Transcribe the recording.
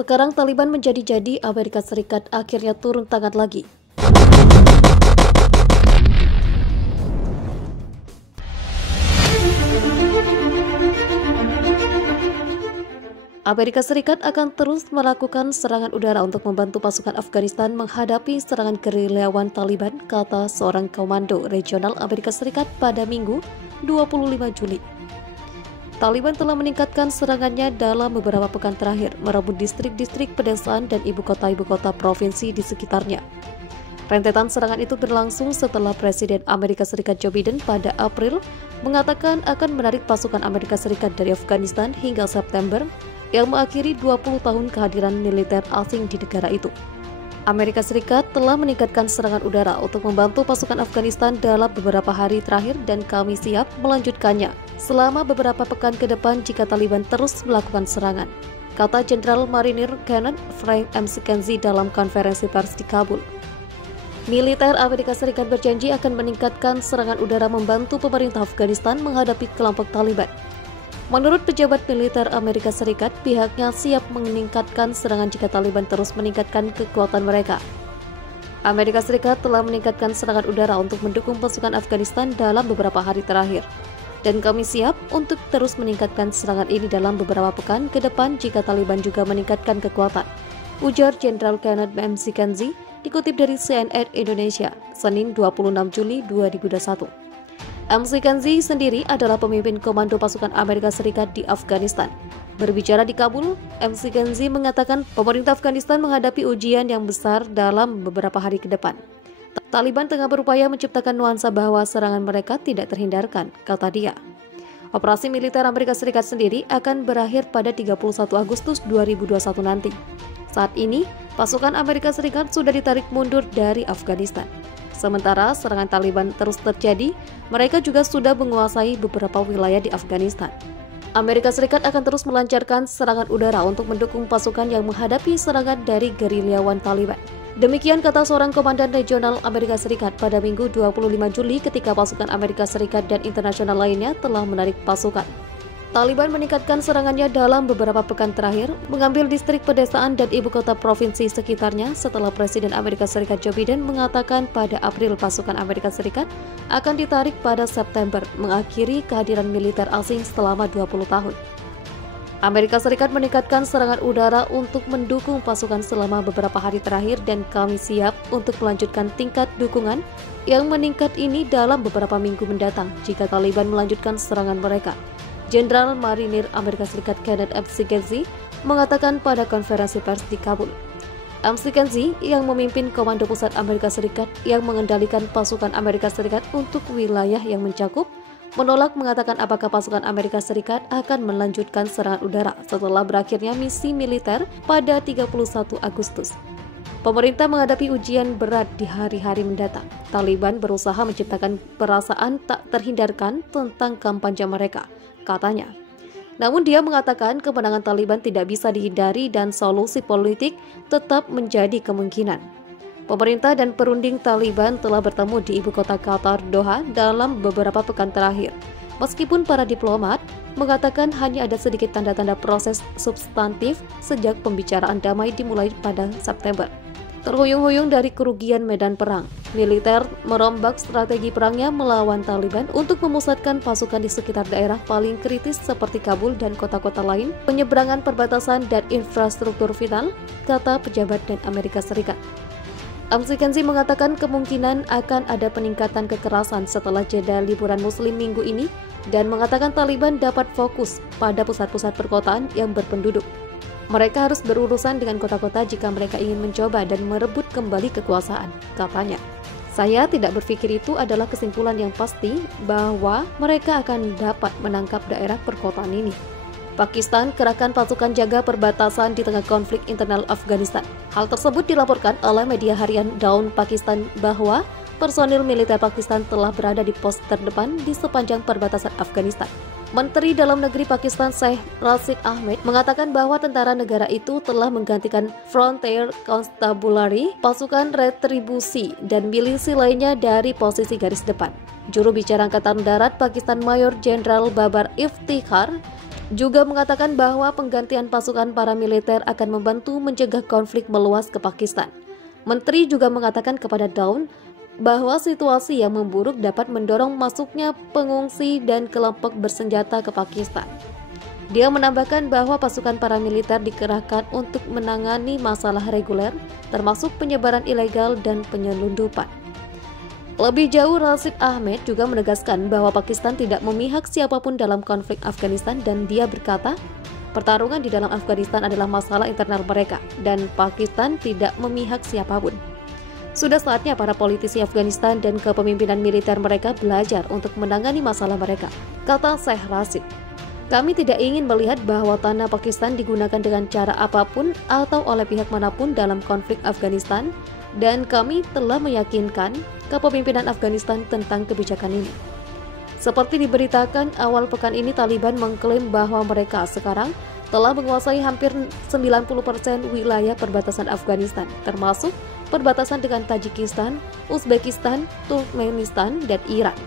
Sekarang Taliban menjadi-jadi, Amerika Serikat akhirnya turun tangan lagi. Amerika Serikat akan terus melakukan serangan udara untuk membantu pasukan Afghanistan menghadapi serangan gerilyawan Taliban, kata seorang komando regional Amerika Serikat pada Minggu 25 Juli. Taliban telah meningkatkan serangannya dalam beberapa pekan terakhir, merebut distrik-distrik pedesaan dan ibu kota provinsi di sekitarnya. Rentetan serangan itu berlangsung setelah Presiden Amerika Serikat Joe Biden pada April mengatakan akan menarik pasukan Amerika Serikat dari Afghanistan hingga September, yang mengakhiri 20 tahun kehadiran militer asing di negara itu. Amerika Serikat telah meningkatkan serangan udara untuk membantu pasukan Afghanistan dalam beberapa hari terakhir dan kami siap melanjutkannya selama beberapa pekan ke depan jika Taliban terus melakukan serangan, kata Jenderal Marinir Kenneth Frank McKenzie dalam konferensi pers di Kabul. Militer Amerika Serikat berjanji akan meningkatkan serangan udara membantu pemerintah Afghanistan menghadapi kelompok Taliban. Menurut pejabat militer Amerika Serikat, pihaknya siap meningkatkan serangan jika Taliban terus meningkatkan kekuatan mereka. Amerika Serikat telah meningkatkan serangan udara untuk mendukung pasukan Afghanistan dalam beberapa hari terakhir. Dan kami siap untuk terus meningkatkan serangan ini dalam beberapa pekan ke depan jika Taliban juga meningkatkan kekuatan, ujar Jenderal Kenneth McKenzie dikutip dari CNN Indonesia, Senin 26 Juli 2021. McKenzie sendiri adalah pemimpin komando pasukan Amerika Serikat di Afghanistan. Berbicara di Kabul, McKenzie mengatakan pemerintah Afghanistan menghadapi ujian yang besar dalam beberapa hari ke depan. Taliban tengah berupaya menciptakan nuansa bahwa serangan mereka tidak terhindarkan, kata dia. Operasi militer Amerika Serikat sendiri akan berakhir pada 31 Agustus 2021 nanti. Saat ini, pasukan Amerika Serikat sudah ditarik mundur dari Afghanistan. Sementara serangan Taliban terus terjadi, mereka juga sudah menguasai beberapa wilayah di Afghanistan. Amerika Serikat akan terus melancarkan serangan udara untuk mendukung pasukan yang menghadapi serangan dari gerilyawan Taliban. Demikian kata seorang komandan regional Amerika Serikat pada Minggu 25 Juli ketika pasukan Amerika Serikat dan internasional lainnya telah menarik pasukan. Taliban meningkatkan serangannya dalam beberapa pekan terakhir, mengambil distrik pedesaan dan ibu kota provinsi sekitarnya setelah Presiden Amerika Serikat Joe Biden mengatakan pada April pasukan Amerika Serikat akan ditarik pada September, mengakhiri kehadiran militer asing selama 20 tahun. Amerika Serikat meningkatkan serangan udara untuk mendukung pasukan selama beberapa hari terakhir dan kami siap untuk melanjutkan tingkat dukungan yang meningkat ini dalam beberapa minggu mendatang jika Taliban melanjutkan serangan mereka. Jenderal Marinir Amerika Serikat Kenneth McKenzie mengatakan pada konferensi pers di Kabul. McKenzie yang memimpin Komando Pusat Amerika Serikat yang mengendalikan pasukan Amerika Serikat untuk wilayah yang mencakup, menolak mengatakan apakah pasukan Amerika Serikat akan melanjutkan serangan udara setelah berakhirnya misi militer pada 31 Agustus. Pemerintah menghadapi ujian berat di hari-hari mendatang. Taliban berusaha menciptakan perasaan tak terhindarkan tentang kampanye mereka, katanya. Namun dia mengatakan kemenangan Taliban tidak bisa dihindari dan solusi politik tetap menjadi kemungkinan. Pemerintah dan perunding Taliban telah bertemu di ibu kota Qatar, Doha, dalam beberapa pekan terakhir. Meskipun para diplomat mengatakan hanya ada sedikit tanda-tanda proses substantif sejak pembicaraan damai dimulai pada September. Terhuyung-huyung dari kerugian medan perang, militer merombak strategi perangnya melawan Taliban untuk memusatkan pasukan di sekitar daerah paling kritis seperti Kabul dan kota-kota lain, penyeberangan perbatasan dan infrastruktur vital, kata pejabat dan Amerika Serikat. McKenzie mengatakan kemungkinan akan ada peningkatan kekerasan setelah jeda liburan Muslim minggu ini dan mengatakan Taliban dapat fokus pada pusat-pusat perkotaan yang berpenduduk. Mereka harus berurusan dengan kota-kota jika mereka ingin mencoba dan merebut kembali kekuasaan, katanya. Saya tidak berpikir itu adalah kesimpulan yang pasti bahwa mereka akan dapat menangkap daerah perkotaan ini. Pakistan kerahkan pasukan jaga perbatasan di tengah konflik internal Afghanistan. Hal tersebut dilaporkan oleh media harian Dawn Pakistan bahwa personil militer Pakistan telah berada di pos terdepan di sepanjang perbatasan Afghanistan. Menteri Dalam Negeri Pakistan Sheikh Rashid Ahmed mengatakan bahwa tentara negara itu telah menggantikan Frontier Constabulary, pasukan retribusi, dan milisi lainnya dari posisi garis depan. Juru bicara Angkatan Darat Pakistan Mayor Jenderal Babar Iftikhar juga mengatakan bahwa penggantian pasukan paramiliter akan membantu mencegah konflik meluas ke Pakistan. Menteri juga mengatakan kepada Dawn bahwa situasi yang memburuk dapat mendorong masuknya pengungsi dan kelompok bersenjata ke Pakistan. Dia menambahkan bahwa pasukan paramiliter dikerahkan untuk menangani masalah reguler, termasuk penyebaran ilegal dan penyelundupan. Lebih jauh, Rashid Ahmed juga menegaskan bahwa Pakistan tidak memihak siapapun dalam konflik Afghanistan dan dia berkata, pertarungan di dalam Afghanistan adalah masalah internal mereka dan Pakistan tidak memihak siapapun. Sudah saatnya para politisi Afghanistan dan kepemimpinan militer mereka belajar untuk menangani masalah mereka, kata Syekh Rashid. Kami tidak ingin melihat bahwa tanah Pakistan digunakan dengan cara apapun atau oleh pihak manapun dalam konflik Afghanistan, dan kami telah meyakinkan kepemimpinan Afghanistan tentang kebijakan ini. Seperti diberitakan, awal pekan ini Taliban mengklaim bahwa mereka sekarang telah menguasai hampir 90% wilayah perbatasan Afghanistan, termasuk perbatasan dengan Tajikistan, Uzbekistan, Turkmenistan, dan Iran.